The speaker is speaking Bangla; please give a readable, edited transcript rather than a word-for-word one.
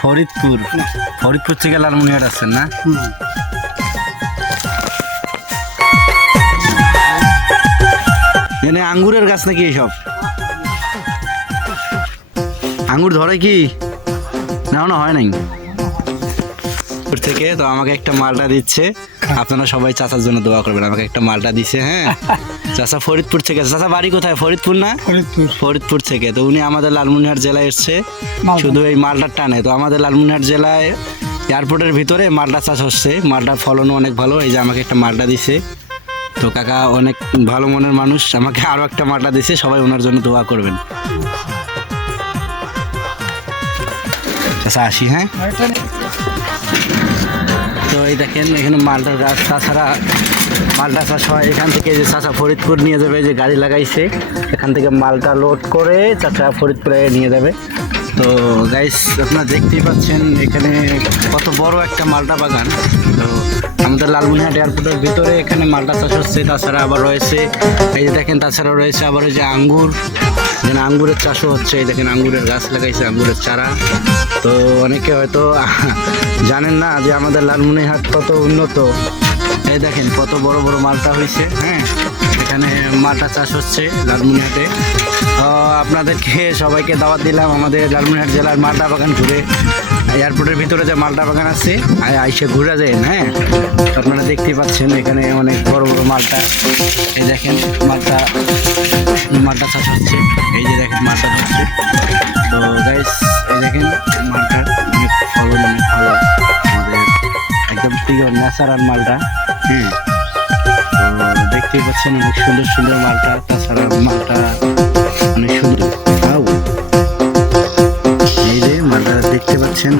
ফরিদপুর ফরিদপুর থেকে লালমনিরহাট আসছেন না? এনে আঙ্গুরের গাছ নাকি এইসব? আঙ্গুর ধরে কি না? না হয় নাই থেকে। তো আমাকে একটা মালটা দিচ্ছে, আপনারা সবাই চাচার জন্য দোয়া করবেন। আমাকে একটা মালটা দিছে। হ্যাঁ, চাচা ফরিদপুর থেকে। চাচা বাড়ি কোথায়? ফরিদপুর না? ফরিদপুর থেকে। তো উনি আমাদের লালমনিরহাট জেলায় এসছে শুধু এই মালটার টানে। তো আমাদের লালমনিরহাট জেলায় এয়ারপোর্টের ভিতরে মালটা চাষ হচ্ছে, মালটার ফলনও অনেক ভালো। এই যে আমাকে একটা মালটা দিছে। তো কাকা অনেক ভালো মনের মানুষ, আমাকে আরো একটা মালটা দিছে। সবাই ওনার জন্য দোয়া করবেন। চাচা আসি। হ্যাঁ, তো এই দেখেন এখানে মালটার গাছ, তাছাড়া মালটা চাষ হয় এখান থেকে। যে চাচা ফরিদপুর নিয়ে যাবে, যে গাড়ি লাগাইছে এখান থেকে মালটা লোড করে চাচা ফরিদপুরে নিয়ে যাবে। তো গাইস আপনারা দেখতেই পাচ্ছেন এখানে কত বড় একটা মালটা বাগান। তো আমাদের লালমনিরহাট এয়ারপোর্টের ভিতরে এখানে মালটা চাষ হচ্ছে। তাছাড়া আবার রয়েছে এই যে দেখেন, তাছাড়া রয়েছে আবার ওই যে আঙ্গুর, যেন আঙ্গুরের চাষও হচ্ছে। এই দেখেন আঙ্গুরের গাছ লাগাইছে, আঙ্গুরের চারা। তো অনেকে হয়তো জানেন না যে আমাদের লালমনিরহাট কত উন্নত। এই দেখেন কত বড় বড় মালটা হয়েছে। হ্যাঁ, এখানে মালটা চাষ হচ্ছে লালমনিরহাটে। আপনাদেরকে সবাইকে দাওয়াত দিলাম আমাদের লালমনিরহাট জেলার মালটা বাগান ঘুরে। এয়ারপোর্টের ভিতরে যে মালটা বাগান আছে আইসে ঘুরে যায়। হ্যাঁ, আপনারা দেখতেই পাচ্ছেন এখানে অনেক বড় বড় মালটা। এই দেখেন মালটা চাষ হচ্ছে। এই যে দেখেন মালটা হচ্ছে। তো গাইস এই দেখেন মালটার অনেক ফলন অনেক ভালো, আমাদের একদম প্রিয় ন্যাচারাল মালটা। হ্যাঁ, তো দেখতেই পাচ্ছেন অনেক সুন্দর সুন্দর মালটা। তাছাড়া মালটা অনেক সুন্দর। এই যে মালটা দেখতে পাচ্ছেন।